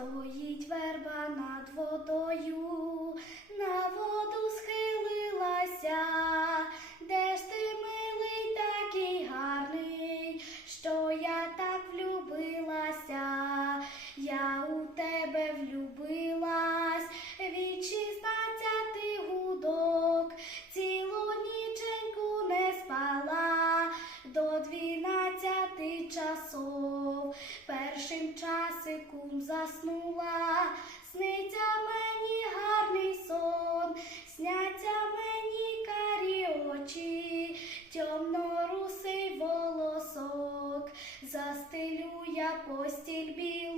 Стоїть верба над водою, Першим часиком заснула, сниться мені гарний сон, сняться мені карі очі, темно-русий волосок, застелю я постіль білу,